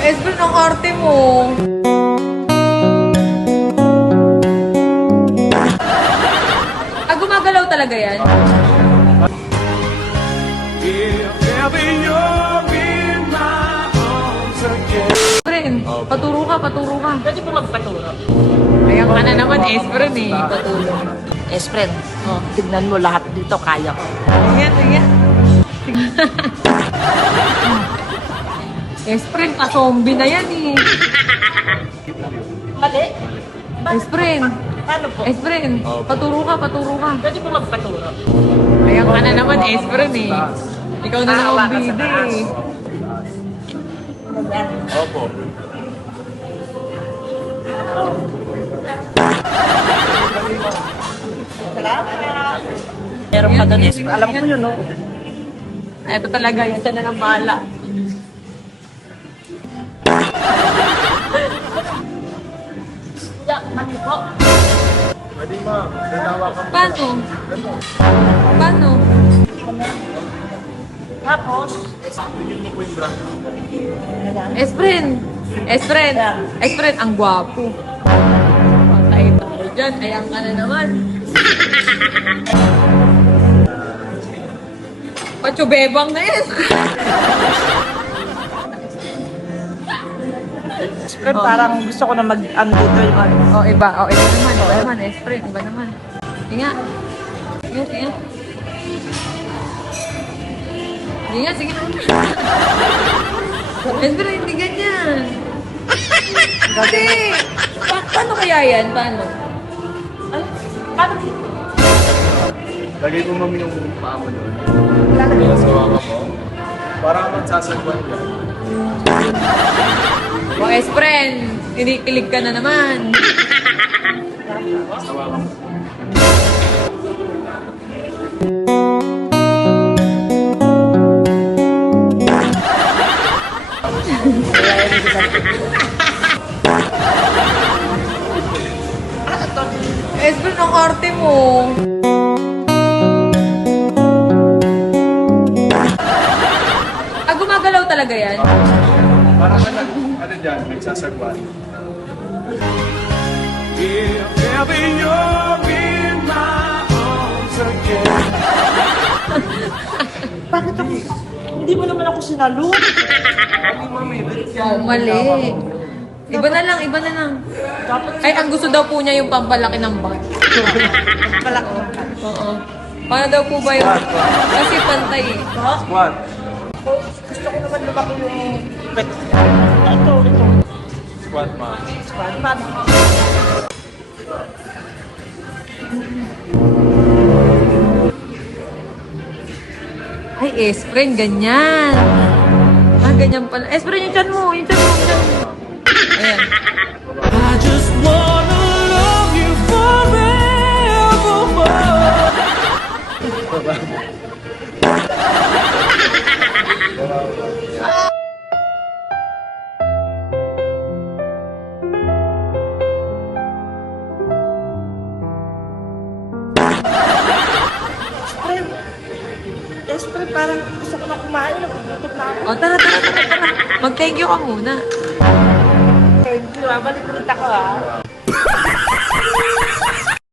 Esprit, ang arte mo. Gumagalaw talaga yan? Esprin, paturo ka. Pwede mo magpaturo. Ayan ka na naman, Esprin eh. Paturo. Espren, tignan mo lahat dito, kaya ko. Ayan. Esprin, ka-zombie na yan eh. Mali? Esprin, Paano po? Esprin, paturo ka. Pwede mo magpaturo. Ayan ka na naman, Esprin eh. Ikaw na naman bida eh. Opo. Salamat. Meron ka doon, Espren. Alam ko yun, no? Ito talaga, yan siya na ng bahala. Yeah, mali po. Pwede ma'am, dalawa ka. Paano? Tapos, Tingin mo po yung brand. Esprin, ang gwapo. Patay tayo dyan, ayan ka na naman. Pachubebang na yan. Espren, parang gusto ko na mag-ano dito yung ano. Iba naman, Esprin, iba naman. Sige. Sige. Esprin, hindi ganyan. Hindi. Paano kaya yan? Paano? Ano? Paano? Lagay mo ma'am yung paa mo doon. Lalagay mo. Sawa ka po. Para magsasagwan ka. Esprin, kinikilig ka na naman. Sawa ka po. Esprin, ang arte mo. Gumagalaw talaga yan? Para ano dyan, nagsasagwan. If ever you're in my arms again. Bakit ako? Hindi mo naman ako sinalo. Mali. Iba na lang. Dapat Ay, ang gusto daw po niya yung pampalaki ng bag. malaki. Oo. Paano daw po ba yun? Kasi pantay eh. Squat. Gusto ko naman lumaki yung pet. Ito. Squat ma'am. Paano? Ay, Esprin, ganyan. Ganyan pala. Esprin, yung chan mo. Ayan. I just wanna love you forever. Espren, parang gusto ko na kumain. Nagugutom na ako. O, tara. Mag-thank you ka muna. Thank you. Balik ulit ako, ha?